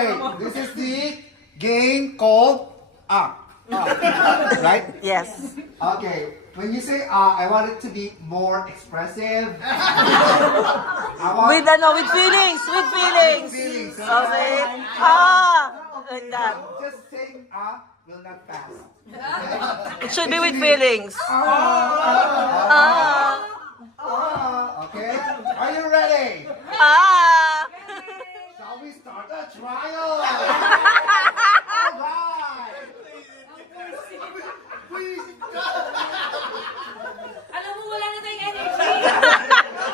Okay, this is the game called right? Yes. Okay, when you say I want it to be more expressive. With feelings, with feelings. Okay. Like that. Just saying will not pass. It should be with feelings. Okay, are you ready? Shall we start the trial? Alright. Alam mo, wala na tayong energy.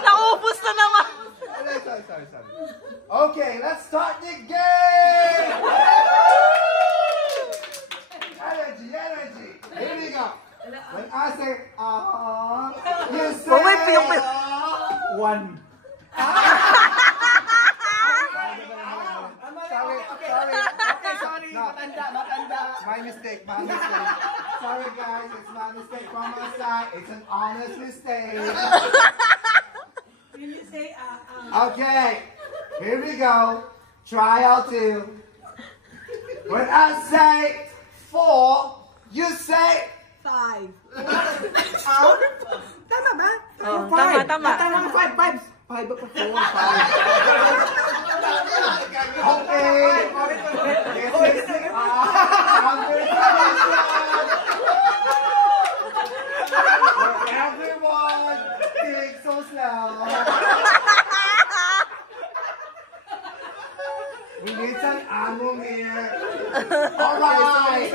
Naubos na naman. Sorry. Okay, let's start the game! Energy. Here we go. When I say you say one. Sorry. Matanda. My mistake. Sorry guys, it's my mistake from my side. It's an honest mistake. When you say Okay, here we go. Trial 2. When I say 4, you say 5. Tama ba? Tama. Tama, 5. 5 ba pa 4? 5. okay. This is everyone take so slow. We need some ammo here. Alright.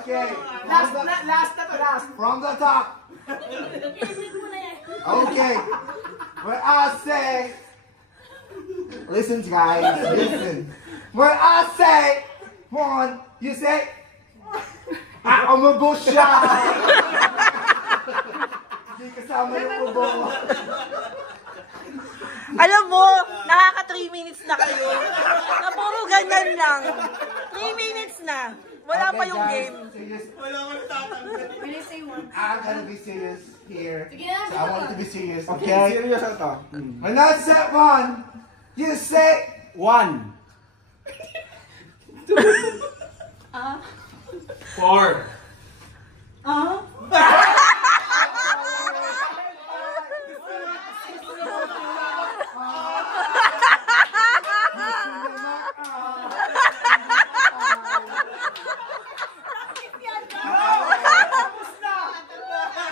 Okay. Last. From the top. Okay. When I say, listen guys, listen. When I say 1, you say, umubos siya. Hindi kasama yung ubo. Alam mo, nakaka 3 minutes na kayo. Na puro ganyan lang. 3 minutes na. Wala pa yung game. Wala ko natatanggal. When you say 1. I'm gonna be serious here. So I want it to be serious, Okay, okay? serious ito. When I say 1, you say 1. 4.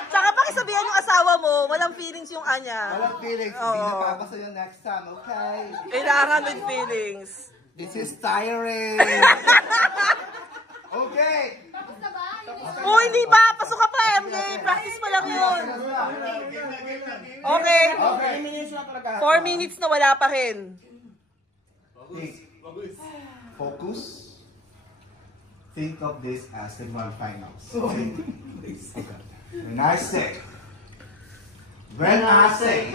Tsaka pakisabihan yung asawa mo, walang feelings yung anya. walang feelings. Hindi na papasa yung next time, okay? Kailangan with feelings. This is tiring. Okay. Oh, hindi ba? Pasok ka pa, MJ. Practice pa lang yun. Okay. 4 minutes na talaga. 4 minutes na wala pa rin. Focus. Think of this as the grand finals. When I say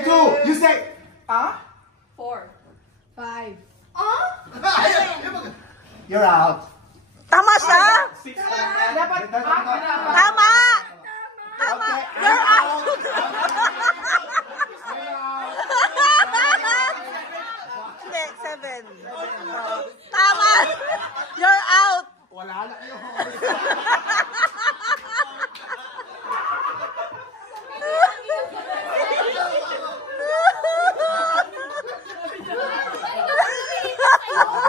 2, you say 4. 5. you're out. Tama siya? Dapat Tama! Tama! Okay, You're I'm out! Hindi, 7. Tama! You're out! Wala na kayo.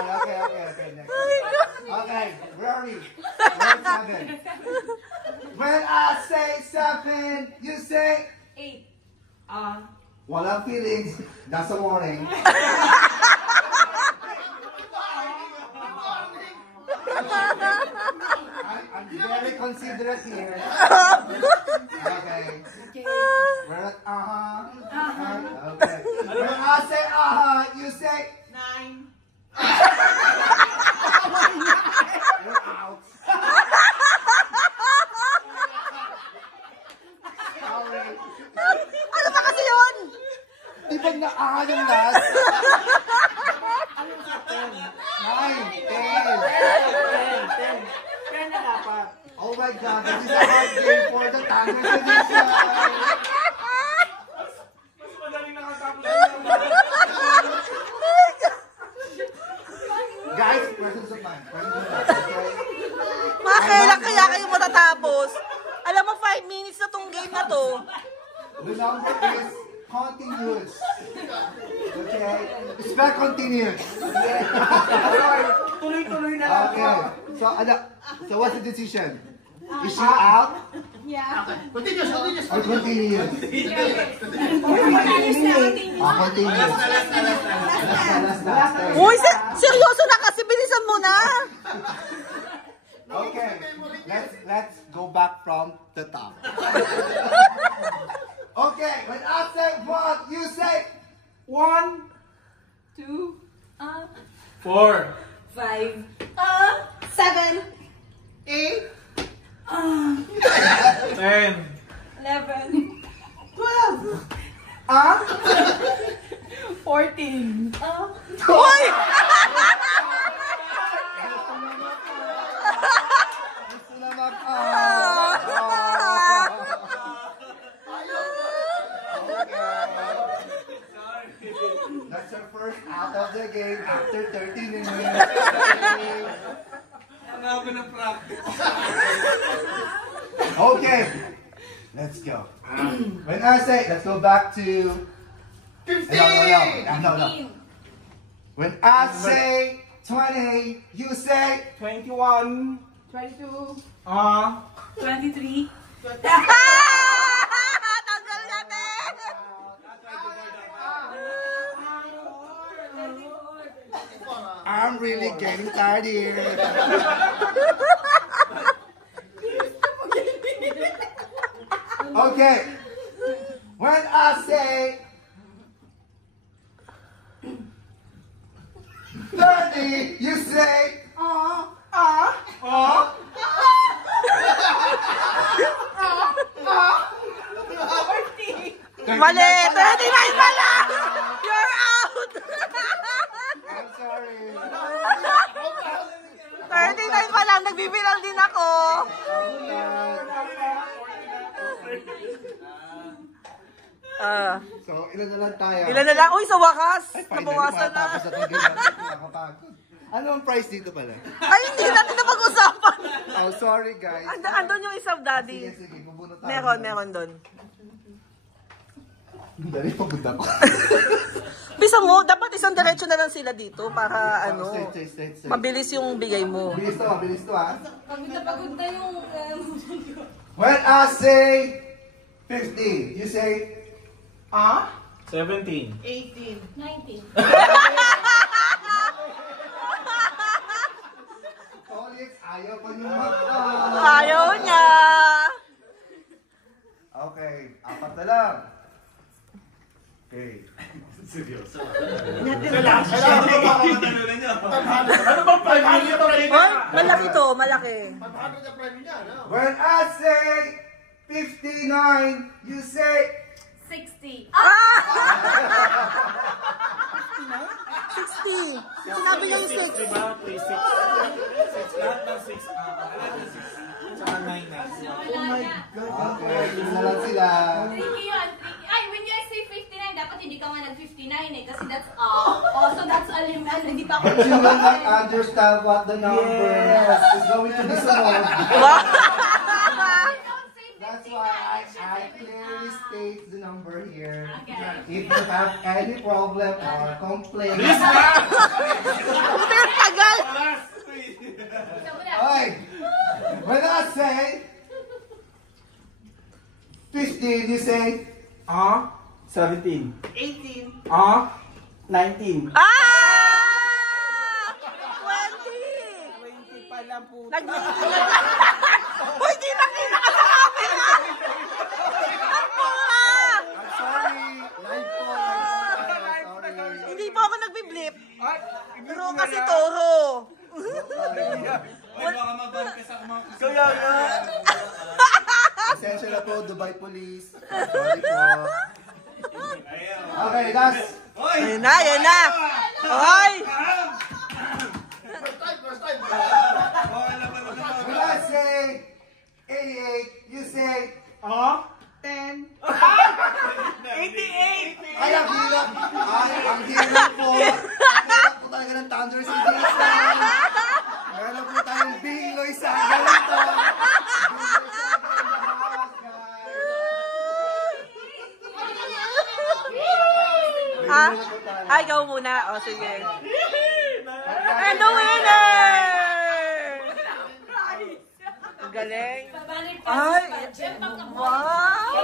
Okay, next. Okay, ready. Where's 7? When I say 7, you say 8. walang feelings. That's a warning. I'm very considerate here. Okay. We're at Okay. When I say you say 9. you're out. Sorry. Ano ba kasi yun? Di ba na yung last? 9, 10. 10 na dapat. Oh my God, this is a hard game for the Tigers edition. Mas madaling nakatapos. seryoso. The number is continuous. Okay? Spell continuous. Tuloy-tuloy na lang. Okay. So what's the decision? Is she out Yeah. or continuous? Continuous na, Continuous. Last. Uy, seryoso na kasi. Bilisan mo na. Okay. Let's go back from the top. Okay. When I say one, you say 1, 2, 4, 5, 7, 8. 10, 11, 14. Uy! Gusto na mag That's our first out of the game after 30 minutes. Okay, let's go. When I say, let's go back to 15. No. When I say 20, you say 21, 22, 23. Tanggal natin! I'm really getting tired here. Okay. When I say 30, you say Mali! 39 pala! You're out! I'm sorry. 39 pa lang. Nagbibilang din ako. So, ilan na lang tayo? Ilan na lang? Uy, sa wakas. Finally, Nabawasan na. makatapos na itong game natin. Nakakapagod. Ano ang price dito pala? Ay, hindi natin na pag-usapan. Oh, sorry guys. Andun yung isang daddy. Sige, pupunta tayo. Meron doon. Dali, pagod ako. Bisa mo, dapat isang diretso na lang sila dito para ano, Straight. mabilis yung bigay mo. Mabilis to ha. Pagod na yung... When I say 50, you say 17. 18. 19. Tolix, ayaw pa yung Ayaw niya. Okay, apat na lang. Okay. Seryoso. Ano bang prime nito rin? Hoy, malaki to, malaki. When I say 59, you say 60. 60. Sinabi niya yung 6. Diba? 6. Lahat ng 6. Tsaka 9 na. okay, yun na lang sila. Tricky yun. Ay, when you say 59, dapat hindi ka nga nag-59 eh. Kasi that's also that's a limit. Hindi pa ako. But you will not understand what the number is going to be small. That's why I clearly state the number here. Okay. If you have any problem or complaint, Buti ang tagal. okay. When I say 15, you say 17. 18. 19. 20! 20 pa lang po. Uy, di na kita ka sa camera! Ako nga! I'm sorry. Live po. Sorry. Hindi po ako nagbiblip. Pero kasi toro. Kaya nga. Pasensya na po, Dubai Police. Sorry po. Okay, last. Yan na. Hoy! When I say 88, you say 10. 88! ay, ang hirap. Ay, ang hirap po. Ang hirap po talaga ng Thunder City. Meron po tayong Biloy sa ganito. ikaw muna. O, sige. And the winner! Ang galing. Ay, wow!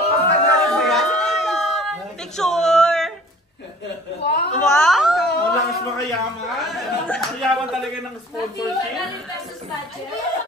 Picture! Wow! Malakas makayaman. Mayaman talaga ng sponsorship. $200 budget.